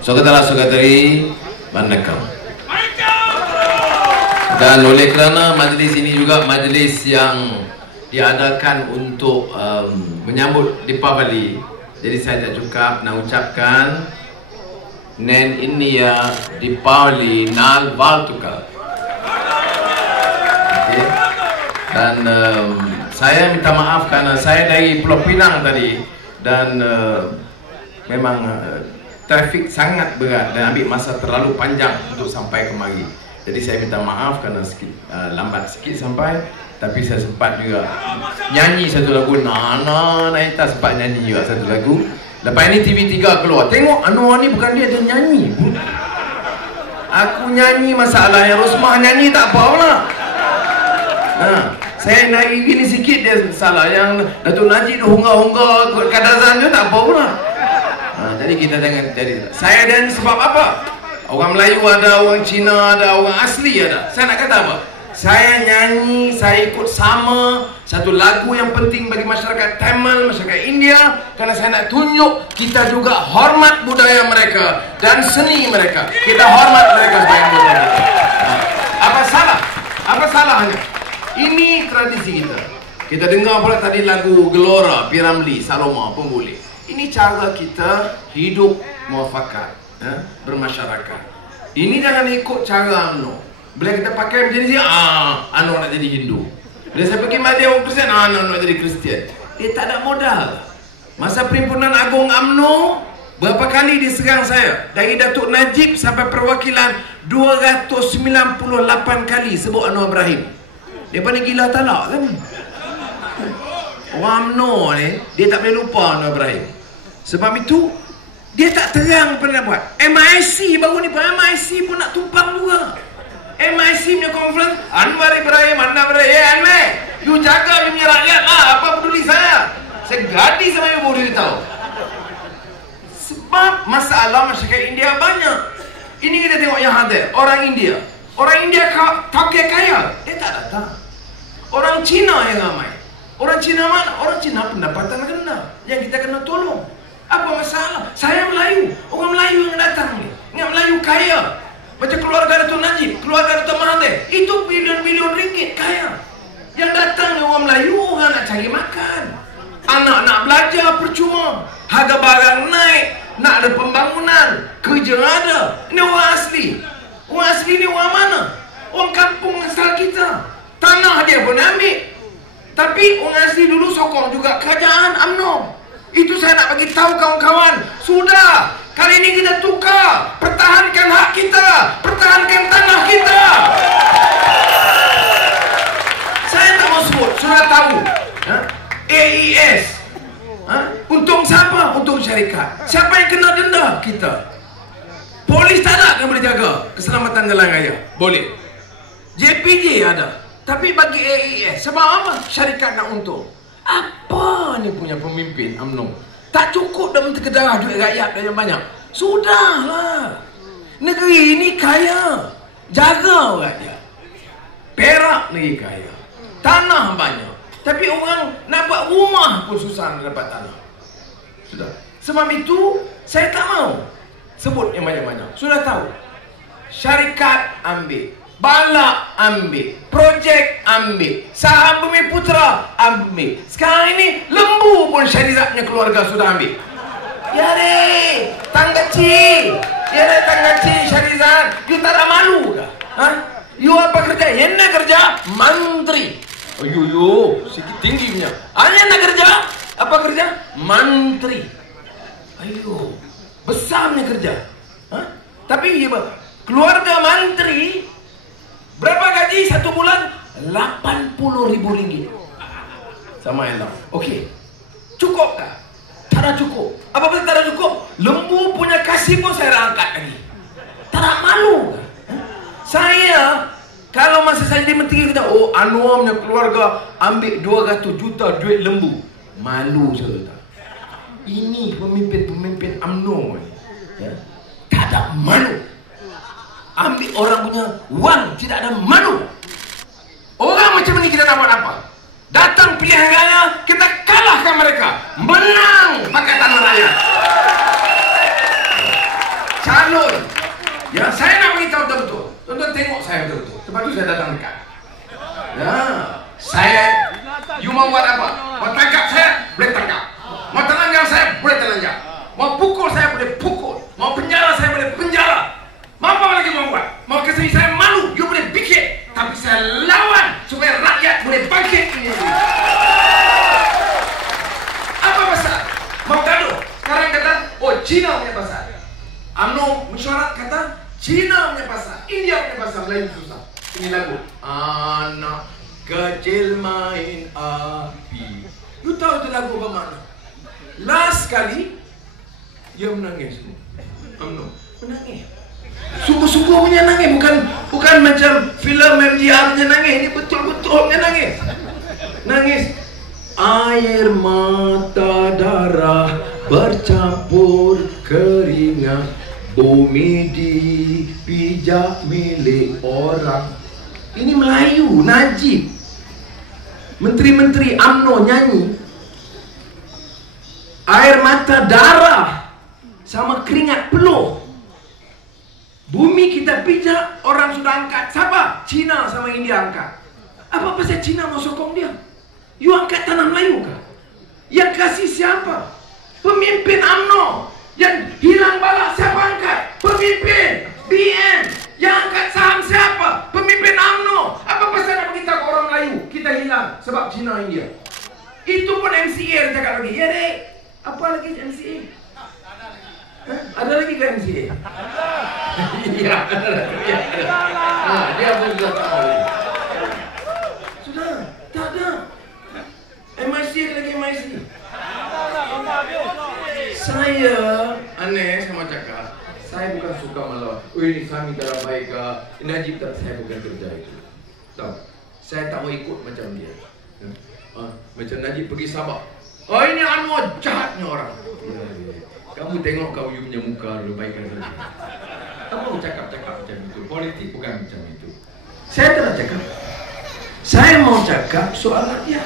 Saudara-saudari, Manakam. Dan oleh kerana majlis ini juga majlis yang diadakan untuk menyambut Deepavali, jadi saya tak cukup nak ucapkan Nen India Deepavali Nal Valtukal. Okay. Dan saya minta maaf kerana saya dari Pulau Pinang tadi dan memang trafik sangat berat dan ambil masa terlalu panjang untuk sampai kemari. Jadi saya minta maaf kerana lambat sikit sampai, tapi saya sempat juga nyanyi satu lagu. Nana Naita sempat nyanyi juga satu lagu. Lepas ini TV3 keluar, tengok Anwar ni bukan dia nyanyi. Aku nyanyi, masalahnya Rosmah nyanyi tak apa lah. Saya naik gini sikit dia salah. Yang Datuk Najib tu hunga-hunga kadazan tu tak apa lah. Jadi kita jangan jadi. Saya dan sebab apa? Orang Melayu ada, orang Cina ada, orang asli ada. Saya nak kata apa? Saya nyanyi, saya ikut sama satu lagu yang penting bagi masyarakat Tamil, masyarakat India, kerana saya nak tunjuk kita juga hormat budaya mereka dan seni mereka. Kita hormat mereka sebagai budaya. Apa salah? Apa salahnya? Ini tradisi kita. Kita dengar pula tadi lagu Gelora, Piramli, Saloma pun boleh. Ini cara kita hidup muafakat, bermasyarakat. Ini jangan ikut cara UMNO. Bila kita pakai macam ni, UMNO nak jadi Hindu. Bila saya pergi Madya orang Kristian, UMNO nak jadi Kristian. Dia tak ada modal. Masa Perhimpunan Agung UMNO, berapa kali diserang saya. Dari Datuk Najib sampai perwakilan 298 kali sebut Anwar Ibrahim. Dia ni gila talak kan? Orang UMNO ni, dia tak boleh lupa Anwar Ibrahim. Sebab itu dia tak terang apa nak buat. MIC baru ni pun, MIC pun nak tumpang juga. MIC punya conference, Anwar Ibrahim, Anwar Ibrahim, you jaga you punya rakyat lah, apa peduli saya. Saya gadis sama you baru dia tahu. Sebab masalah masyarakat India banyak. Ini kita tengok yang hadir, orang India. Orang India kaya, dia tak datang. Orang Cina yang ramai. Orang Cina mana? Orang Cina pendapatan rendah, yang kita kena tolong. Apa masalah? Saya Melayu. Orang Melayu yang datang ni. Ingat Melayu kaya. Macam keluarga Datuk Najib, keluarga Datuk Mahathir. Itu bilion-bilion ringgit kaya. Yang datang ni orang Melayu, orang nak cari makan. Anak nak belajar percuma. Harga barang naik. Nak ada pembangunan. Kerja ada. Ini orang asli. Orang asli ni orang mana? Orang kampung asal kita. Tanah dia pun ambil. Tapi orang asli dulu sokong juga kerajaan UMNO. Itu saya nak bagi tahu kawan-kawan. Sudah, kali ini kita tukar. Pertahankan hak kita, pertahankan tanah kita. Saya tak mau sebut, sudah tahu. AES. Untung siapa? Untung syarikat. Siapa yang kena denda? Kita. Polis tak ada yang boleh jaga keselamatan jalan raya. Boleh. JPJ ada. Tapi bagi AES, sebab apa? Syarikat nak untung. Apa ni punya pemimpin UMNO? Tak cukup dah menterkedarah duit rakyat yang banyak. Sudahlah. Negeri ini kaya. Jaga rakyat. Perak negeri kaya. Tanah banyak. Tapi orang nak buat rumah pun susah nak dapat tanah. Sudah. Sebab itu, saya tak mau sebut yang banyak-banyak. Sudah tahu. Syarikat ambil. Balak ambil, projek ambil, saham Bumiputera ambil. Sekarang ini Lembu pun Syahrizad punya keluarga sudah ambil. Ya re, tanggaci, ya re tanggaci Syahrizad, you tak ada malu kah? You apa kerja? Yang nak kerja menteri. Yo, sikit tinggi punya. Yang nak kerja? Apa kerja? Menteri. Ayo, besar punya kerja. Tapi keluarga menteri. Berapa gaji satu bulan? RM80,000. Sama enak. Okey. Cukup tak? Tak ada cukup. Apa betul tak ada cukup? Lembu punya kasih pun saya angkat lagi. Tak ada malu. Saya, kalau masa saya jadi menteri, kita, Anwar punya keluarga ambil 200 juta duit Lembu. Malu saya tak? Ini pemimpin-pemimpin UMNO. Tak ada malu. Ambil orang punya wang, tidak ada malu. Orang macam ni kita nak buat apa? Datang pilihan raya, kita kalahkan mereka. Menang Pakatan Rakyat. saya datang dekat. Ya, saya, you mau buat apa? Mau tangkap saya, boleh tangkap. Mau telanjang saya, boleh telanjang. Mau pukul saya, boleh pukul. Mau penjara saya, boleh penjara. Mau apa lagi mau buat? Mau kesini saya malu, you boleh bikin. Tapi saya lawan supaya rakyat boleh bangkit. Apa pasal? Mau gaduh? Sekarang kata, oh Cina punya pasal. UMNO mesyuarat kata, Cina punya pasal, India punya pasal, Melayu susah. Ini lagu. Anak kecil main api. You tahu itu lagu apa makna? Last kali dia menangis semua. UMNO menangis. Sungguh-sungguh punya nangis, bukan macam filem MDR punya nangis. Ini betul-betul punya nangis. Nangis. Air mata darah bercampur keringat, bumi dipijak milik orang. Ini Melayu, Najib. Menteri-menteri UMNO nyanyi. Air mata darah sama keringat peluh. Bumi kita pijak, orang sudah angkat. Siapa? Cina sama India angkat. Apa pasal Cina mau sokong dia? You angkat tanah Melayu kah? Yang kasih siapa? Pemimpin UMNO. Yang hilang balak siapa angkat? Pemimpin BN. Yang angkat saham siapa? Pemimpin UMNO. Apa pasal nak kita ke orang Melayu? Kita hilang sebab Cina India. Itu pun MCA dia cakap lagi. Ya dek, apa lagi MCA? Ada lagi ke MCA? Iya, ada lagi. Dia pun sudah tahu. Sudah, tak ada. MIC lagi MIC. Saya aneh sama cakap. Saya bukan suka malah. Ini kami tak baik ke. Najib tak, saya bukan kerja itu. Tahu? Saya tak mau ikut macam dia. Macam Najib pergi Sabah. Oh ini UMNO jahatnya orang. Kamu tengok kau you punya muka dulu baik lagi. Kamu cakap-cakap macam itu. Politik bukan macam itu. Saya tak nak cakap. Saya mau cakap soal rakyat.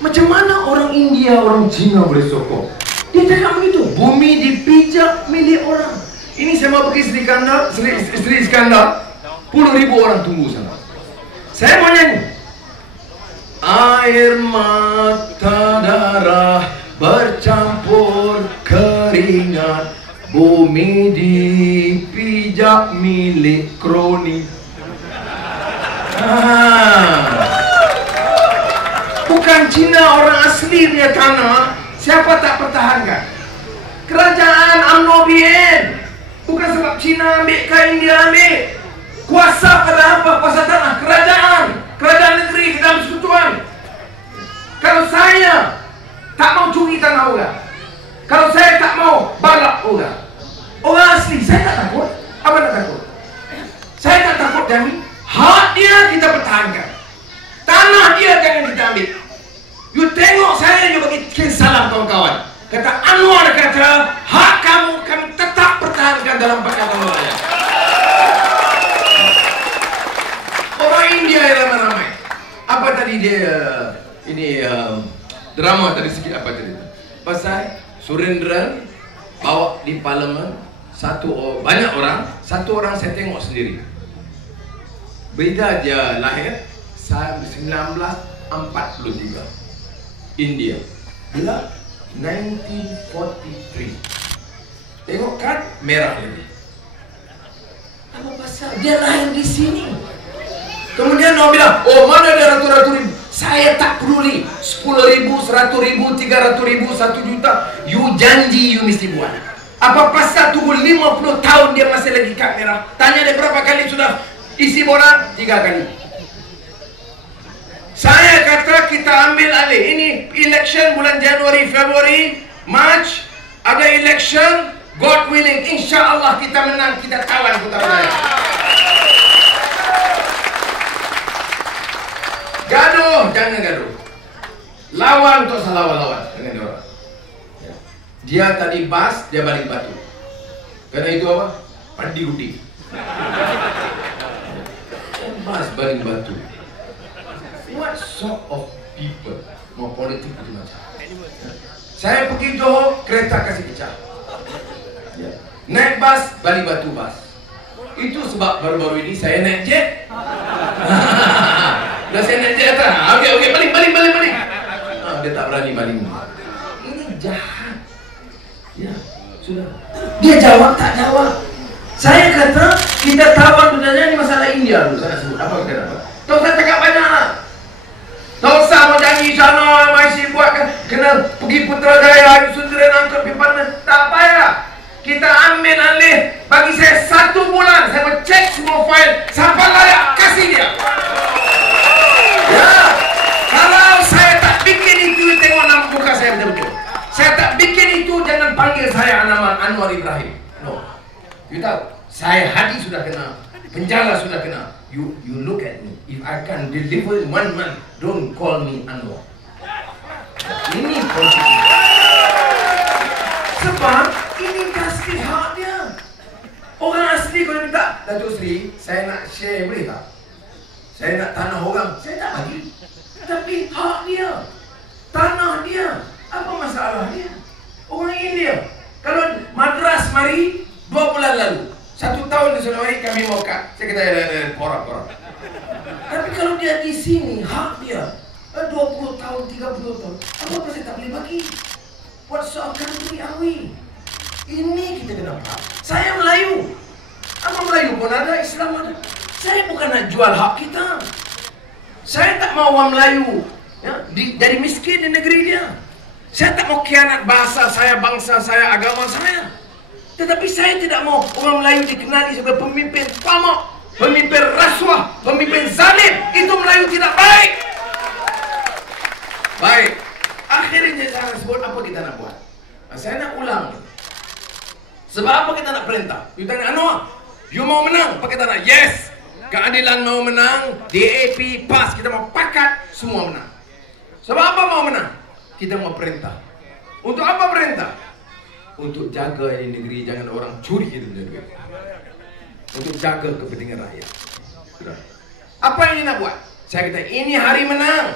Macam mana orang India, orang Cina boleh sokong? Dia cakap begitu. Bumi dipijak milik orang. Ini saya mau pergi Sri Iskandar. Puluh ribu orang tunggu sana. Saya mau nyanyi. Air mata darah bercampur keringat, bumi dipijak milik kroni. Bukan Cina orang asli punya tanah. Siapa tak pertahankan? Kerajaan UMNO BN. Bukan sebab Cina ambil ke India ambil. Kuasa pada apa? Kuasa tanah. Kerajaan negeri ke dalam persekutuan. Kalau saya tak mau curi tanah orang, kalau saya tak mau balak orang asli, saya tak takut. Apa nak takut? Saya tak takut jamin. Hak dia kita pertahankan. Tanah dia jangan kita ambil. You tengok saya, you bagi salam kawan-kawan. Kata Anwar kata, hak kamu kami tetap pertahankan dalam Pakatan Raya. Orang India yang ramai-ramai. Apa tadi dia ini drama tadi sikit apa tadi? Pasal Surendra bawa di parlimen banyak orang, satu orang saya tengok sendiri. Beda dia lahir 1943. India. Bila 1943. Tengok kan merah lagi. Apa pasal dia lahir di sini? Kemudian orang bilang, oh mana ada ratus-ratus ribu? Saya tak peduli. 10 ribu, 100 ribu, 300 ribu, 1 juta. You janji you mesti buat. Apa pasal tunggu 50 tahun dia masih lagi kad merah? Tanya dia berapa kali sudah isi borak? 3 kali. Saya kata kita ambil alih. Ini election bulan Januari, Februari, March. Ada election. God willing, insya Allah kita menang. Kita tawan Putrajaya. Gaduh, jangan gaduh. Lawan untuk salah lawan dengan dia orang. Dia tadi bas, dia balik batu. Karena itu apa? Pandi rudi. Bas balik batu. What sort of people mau politik itu macam? Saya pergi Johor, kereta kasih pecah. Naik bas, balik batu bas. Itu sebab baru-baru ini saya naik jet. Dah saya nak cek atas. Okey, balik. Dia tak berani balik. Ini jahat. Ya, sudah. Dia jawab tak jawab. Saya kata kita tawan sebenarnya ini masalah India dulu. Saya sebut apa kita dapat. Tak usah cakap banyak lah. Tak usah mau janji sana masih buat kena pergi Putrajaya, Sundaran angkat pimpin. Tak payah. Kita ambil alih. Bagi saya 1 bulan saya cek semua file. Siapa layak kasih dia. Ya. Kalau saya tak bikin itu, tengok nama muka saya betul-betul. Saya tak bikin itu, jangan panggil saya nama Anwar Ibrahim. No. You tahu, saya Hadi sudah kena, penjara sudah kena. You look at me. If I can deliver in 1 month, don't call me Anwar. Ini konstitusi. Sebab ini kasih hak dia. Orang asli kalau minta, Datuk Seri, saya nak share, boleh tak? Saya nak tanah orang, saya tak bagi. Tapi hak dia, tanah dia, apa masalah dia? Orang India, kalau Madras mari 2 bulan lalu, 1 tahun dia sudah mari kami mau kat. Saya kata porak. Tapi kalau dia di sini, hak dia 20 tahun, 30 tahun, apa saya tak boleh bagi? What sort of country are we? Ini kita kena faham. Saya Melayu. Apa Melayu pun ada, Islam ada. Saya bukan nak jual hak kita. Saya tak mau orang Melayu jadi miskin di negeri dia. Saya tak mau khianat bahasa saya, bangsa saya, agama saya. Tetapi saya tidak mau orang Melayu dikenali sebagai pemimpin pamok, pemimpin rasuah, pemimpin zalim. Itu Melayu tidak baik. Baik. Akhirnya saya sebut apa kita nak buat. Saya nak ulang. Sebab apa kita nak perintah? You tanya Anwar, you mau menang? Apa kita nak? Yes. Keadilan mau menang, DAP, PAS, kita mau pakat, semua menang. Sebab apa mau menang? Kita mau perintah. Untuk apa perintah? Untuk jaga di negeri, jangan orang curi di negeri. Untuk jaga kepentingan rakyat. Sudah. Apa yang nak buat? Saya kata, ini hari menang.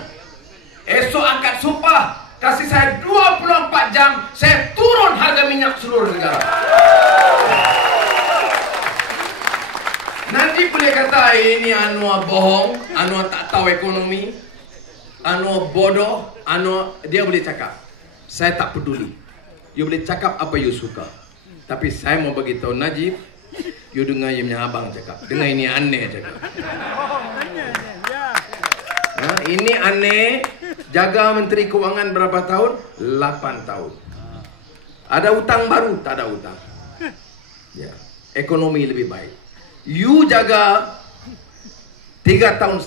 Esok angkat sumpah. Kasih saya 24 jam, saya turun harga minyak seluruh negara. Nanti boleh kata ini Anwar bohong, Anwar tak tahu ekonomi, Anwar bodoh, Anwar, dia boleh cakap. Saya tak peduli. You boleh cakap apa you suka. Tapi saya mau bagi tahu Najib, you dengar yang punya abang cakap. Dengar ini aneh cakap. Ini aneh. Jaga Menteri Kewangan berapa tahun? 8 tahun. Ada hutang baru? Tak ada hutang. Ya. Ekonomi lebih baik. You jaga 3,5 tahun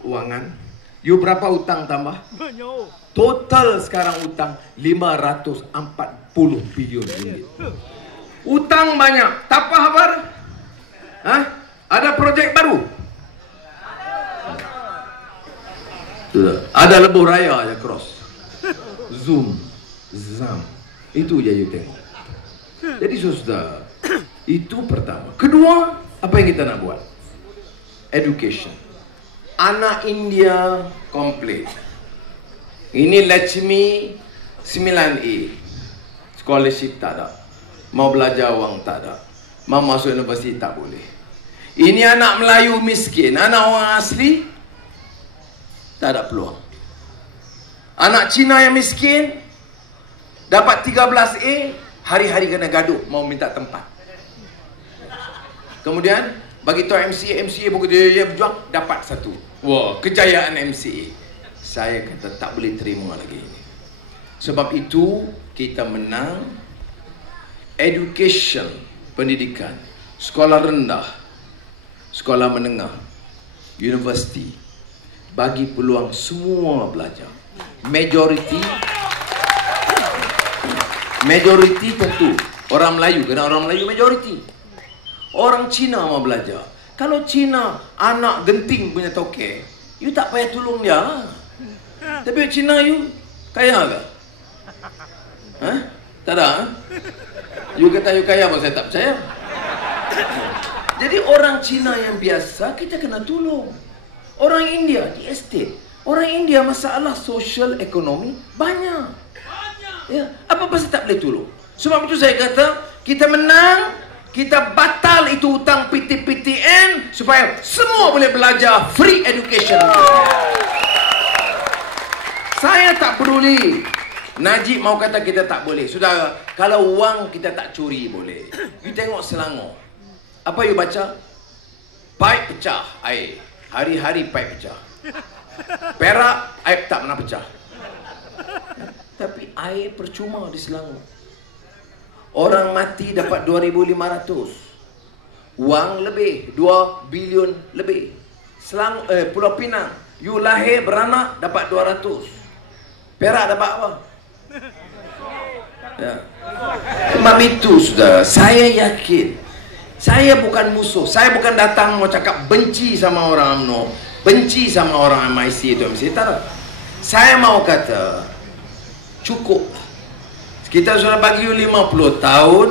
kewangan. You berapa hutang tambah? Total sekarang hutang 540 bilion ringgit. Hutang banyak. Tak apa khabar? Ada projek baru? Ada lebuh raya je cross. Zoom. Zam. Itu je you tengok. Jadi sudah. Itu pertama. Kedua, apa yang kita nak buat? Education. Anak India komplit. Ini Lakshmi 9A. Scholarship tak ada. Mau belajar wang tak ada. Mau masuk universiti tak boleh. Ini anak Melayu miskin. Anak orang asli tak ada peluang. Anak Cina yang miskin dapat 13A, hari-hari kena gaduh mau minta tempat. Kemudian bagi tahu MCA buku dia berjuang dapat 1. Wah, kejayaan MCA. Saya kata tak boleh terima lagi ini. Sebab itu kita menang education, pendidikan, sekolah rendah, sekolah menengah, universiti, bagi peluang semua belajar. Majoriti tentu orang Melayu, kerana orang Melayu majoriti. Orang Cina mau belajar. Kalau Cina anak genting punya toke, you tak payah tolong dia. Tapi Cina you kaya ke? Tak ada. You kata you kaya, apa saya tak percaya. Jadi orang Cina yang biasa kita kena tolong. Orang India di estate. Orang India masalah sosial ekonomi banyak. Ya, apa pasal tak boleh tolong? Sebab itu saya kata kita menang Kita batal itu hutang PTPTN supaya semua boleh belajar free education. Saya tak peduli. Najib mau kata kita tak boleh. Saudara, kalau wang kita tak curi boleh. You tengok Selangor. Apa you baca? Paip pecah air. Hari-hari paip pecah. Perak, air tak pernah pecah. Tapi air percuma di Selangor. Orang mati dapat 2,500. Wang lebih 2 bilion lebih. Pulau Pinang, you lahir beranak dapat 200. Perak dapat apa? Ya. Sebab itu sudah, saya yakin. Saya bukan musuh. Saya bukan datang mau cakap benci sama orang UMNO, benci sama orang MIC itu MIC. Tak. Saya mau kata cukup. Kita sudah bagi 50 tahun.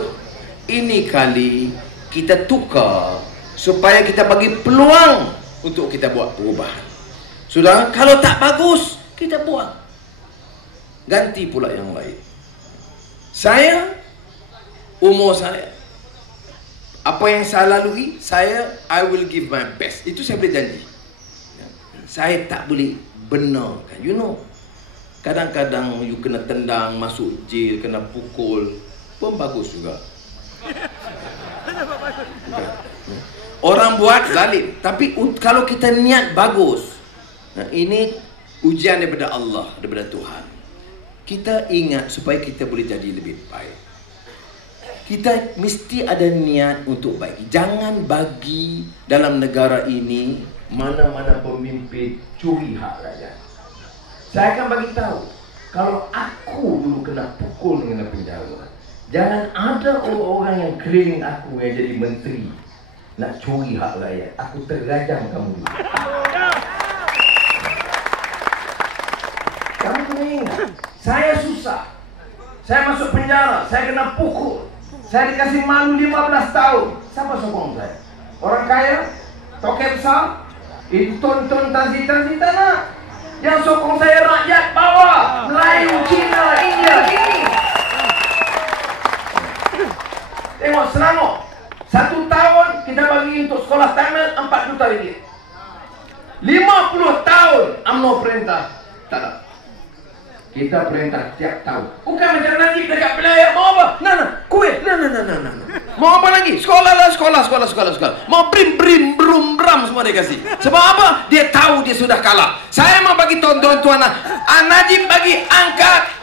Ini kali kita tukar supaya kita bagi peluang untuk kita buat perubahan. Sudah, kalau tak bagus kita buang. Ganti pula yang lain. Saya, umur saya, apa yang saya lalui, I will give my best. Itu saya boleh janji. Saya tak boleh benarkan. You know, kadang-kadang you kena tendang, masuk jail, kena pukul pun bagus juga. Orang buat zalim, tapi kalau kita niat bagus, ini ujian daripada Allah, daripada Tuhan. Kita ingat supaya kita boleh jadi lebih baik. Kita mesti ada niat untuk baik. Jangan bagi dalam negara ini mana-mana pemimpin curi hak rakyat. Saya akan bagi tahu, kalau aku dulu kena pukul dengan penjara, jangan ada orang-orang yang keliling aku yang jadi menteri nak curi hak rakyat. Aku tergajang kamu dulu. Kamu kena ingat, saya susah. Saya masuk penjara, saya kena pukul. Saya dikasih malu 15 tahun. Siapa sokong saya? Orang kaya? Toke besar? Itu tonton tansi-tansi tanah. Yang sokong saya rakyat bawah, Melayu, Cina, India, ini. Tengok Selangor, 1 tahun kita bagi untuk sekolah Tamil 4 juta ringgit. 50 tahun UMNO perintah, tak ada. Kita perintah tiap tahun. Bukan macam Najib dekat Pelayar. Mau apa? Kuih. Mau apa lagi? Sekolah. Mau brim, bram semua dia kasih. Sebab apa? Dia tahu dia sudah kalah. Saya mau bagi tuan-tuan. Najib bagi angkat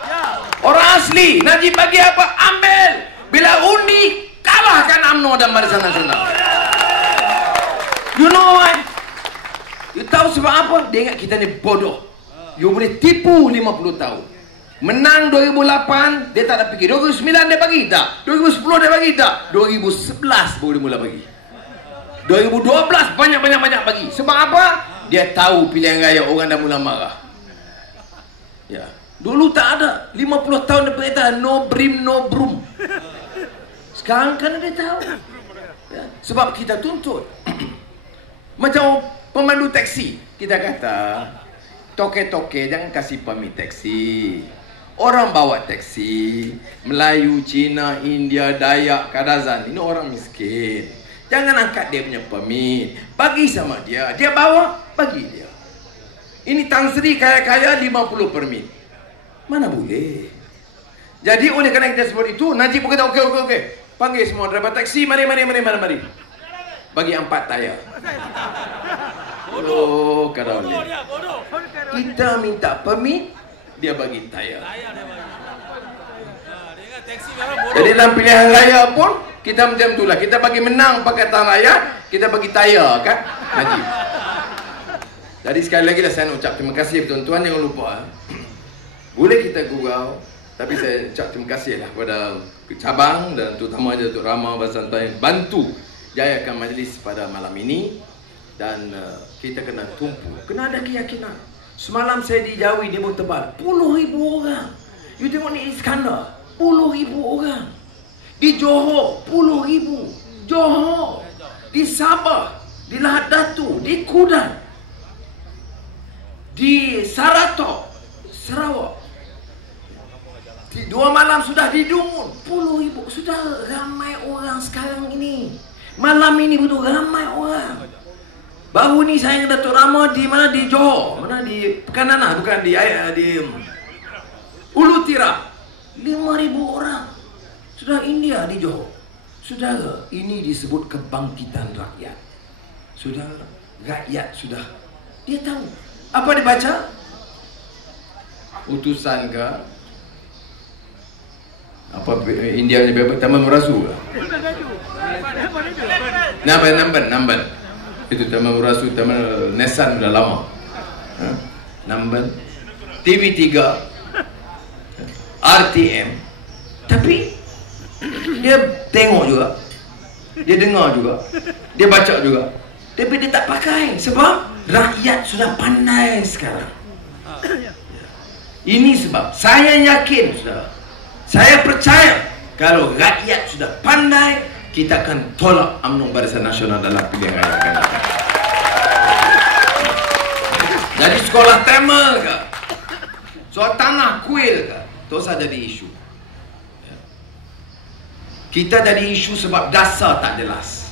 orang asli. Najib bagi apa? Ambil. Bila undi, kalahkan UMNO dan Barisan Nasional. You know why? You tahu sebab apa? Dia ingat kita ni bodoh. You boleh tipu 50 tahun. Menang 2008, dia tak ada fikir. 2009 dia bagi tak? 2010 dia bagi tak? 2011 baru dia mula bagi. 2012 banyak bagi. Sebab apa? Dia tahu pilihan raya orang dah mula marah. Ya. Dulu tak ada. 50 tahun dia perintah no brim, no broom. Sekarang kan dia tahu. Ya. Sebab kita tuntut. Macam pemandu taksi. Kita kata, toke-toke jangan kasih permit taksi. Orang bawa taksi, Melayu, Cina, India, Dayak, Kadazan, ini orang miskin. Jangan angkat dia punya permit. Bagi sama dia. Dia bawa, bagi dia. Ini Tan Sri kaya-kaya 50 permit. Mana boleh. Jadi oleh kerana kita sebut itu, Najib berkata okey. Panggil semua driver taksi, mari. Bagi 4 tayar. Oh, kadang kita minta permit, dia bagi tayar. Jadi dalam pilihan raya pun kita macam itulah. Kita bagi menang Pakatan Rakyat, kita bagi tayar kan Najib. Jadi sekali lagi lah saya nak ucap terima kasih tuan-tuan. Jangan lupa, boleh kita gurau, tapi saya ucap terima kasih lah kepada cabang dan terutama Datuk Rama Basantai bantu jayakan majlis pada malam ini. Dan kita kena tumpu, kena ada keyakinan. Semalam saya di Jawi, di Murtabal, 10,000 orang. You tengok ni Iskandar, 10,000 orang. Di Johor, 10,000. Johor, di Sabah, di Lahad Datu, di Kudan, di Saratok, Sarawak, di 2 malam sudah didungun puluh ribu. Sudah ramai orang sekarang ini. Malam ini betul ramai orang. Baru ni saya dengan Datuk Rama di mana, di Johor, mana di Pekanana, bukan di Ulu Tiram. 5,000 orang. Sudah India di Johor. Saudara, ini disebut kebangkitan rakyat. Saudara, rakyat sudah, dia tahu. Apa dia baca? Utusan ke? Apa India ni Taman Merasu lah. Namban. Itu Taman Merasu, Taman Nesan sudah lama. Namban. TV3, RTM. Tapi dia tengok juga, dia dengar juga, dia baca juga. Tapi dia tak pakai. Sebab rakyat sudah pandai sekarang. Ini sebab saya yakin, saudara, saya percaya kalau rakyat sudah pandai, kita akan tolak UMNO Barisan Nasional dalam pilihan raya akan datang. Jadi sekolah Tamil ke, soal tanah kuil ke, itu saja jadi isu. Kita jadi isu sebab dasar tak jelas.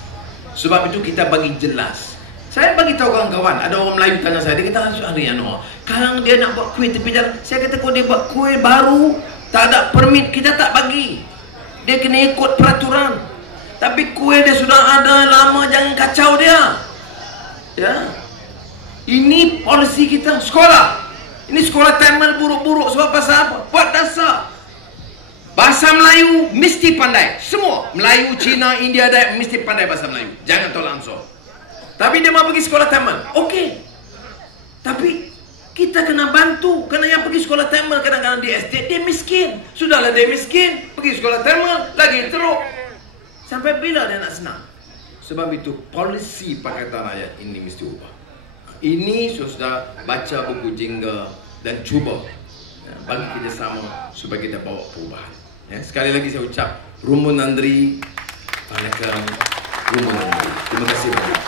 Sebab itu kita bagi jelas. Saya bagi tahu kawan-kawan, ada orang Melayu tanya saya, dia kata, ada yang kalau dia nak buat kuih tepi jalan, saya kata kalau dia buat kuih baru, tak ada permit, kita tak bagi. Dia kena ikut peraturan. Tapi kuih dia sudah ada lama, jangan kacau dia. Ya. Ini polisi kita. Sekolah. Ini sekolah Tamil buruk-buruk sebab pasal apa? Buat dasar. Bahasa Melayu mesti pandai. Semua Melayu, Cina, India, Dayak mesti pandai bahasa Melayu. Jangan tolak ansur. Tapi dia mau pergi sekolah Tamil. Okey. Tapi kita kena bantu. Kerana yang pergi sekolah Tamil kadang-kadang di estate dia miskin. Sudahlah dia miskin, pergi sekolah Tamil lagi teruk. Sampai bila dia nak senang? Sebab itu polisi Pakatan Rakyat ini mesti ubah. Ini sudah baca buku jingga dan cuba bagi kita sama supaya kita bawa perubahan. Ya, sekali lagi saya ucap Rumun Nandri, Rumun Nandri. Terima kasih banyak.